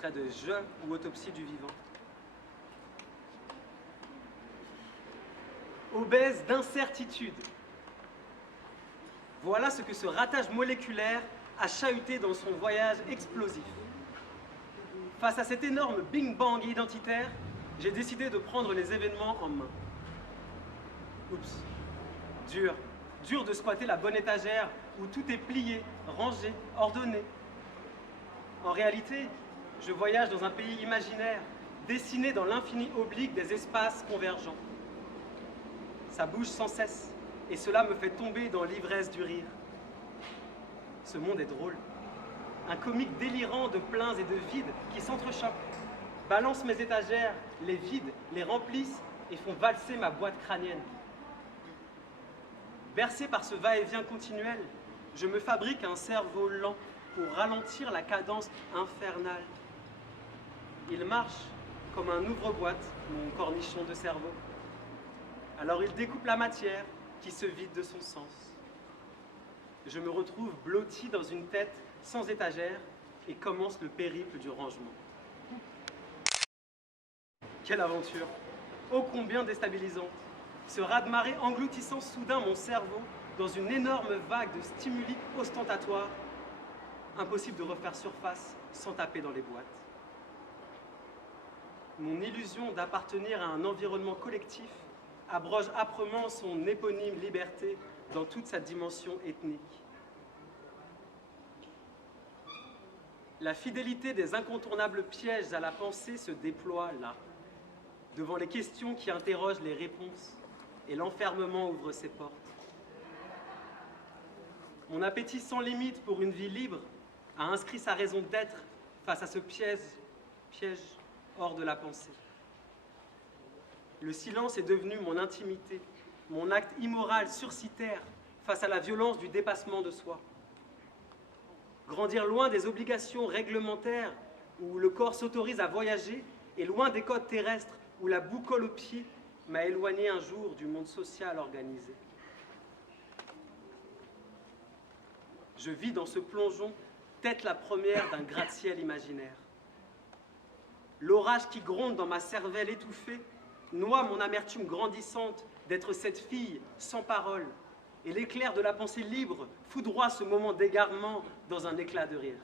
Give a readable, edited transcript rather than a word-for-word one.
extrait de Je ou Autopsie du vivant. Obèse d'incertitude. Voilà ce que ce ratage moléculaire a chahuté dans son voyage explosif. Face à cet énorme bing-bang identitaire, j'ai décidé de prendre les événements en main. Oups, dur de squatter la bonne étagère où tout est plié, rangé, ordonné. En réalité, je voyage dans un pays imaginaire, dessiné dans l'infini oblique des espaces convergents. Ça bouge sans cesse, et cela me fait tomber dans l'ivresse du rire. Ce monde est drôle. Un comique délirant de pleins et de vides qui s'entrechoquent, balance mes étagères, les vident, les remplissent et font valser ma boîte crânienne. Bercé par ce va-et-vient continuel, je me fabrique un cerveau lent pour ralentir la cadence infernale. Il marche comme un ouvre-boîte, mon cornichon de cerveau. Alors il découpe la matière qui se vide de son sens. Je me retrouve blotti dans une tête sans étagère et commence le périple du rangement. Quelle aventure! Ô combien déstabilisante! Ce raz-de-marée engloutissant soudain mon cerveau dans une énorme vague de stimuli ostentatoires. Impossible de refaire surface sans taper dans les boîtes. Mon illusion d'appartenir à un environnement collectif abroge âprement son éponyme liberté dans toute sa dimension ethnique. La fidélité des incontournables pièges à la pensée se déploie là, devant les questions qui interrogent les réponses, et l'enfermement ouvre ses portes. Mon appétit sans limite pour une vie libre a inscrit sa raison d'être face à ce piège hors de la pensée. Le silence est devenu mon intimité, mon acte immoral sursitaire face à la violence du dépassement de soi. Grandir loin des obligations réglementaires où le corps s'autorise à voyager et loin des codes terrestres où la boue colle aux pieds m'a éloigné un jour du monde social organisé. Je vis dans ce plongeon, tête la première d'un gratte-ciel imaginaire. L'orage qui gronde dans ma cervelle étouffée noie mon amertume grandissante d'être cette fille sans parole, et l'éclair de la pensée libre foudroie ce moment d'égarement dans un éclat de rire.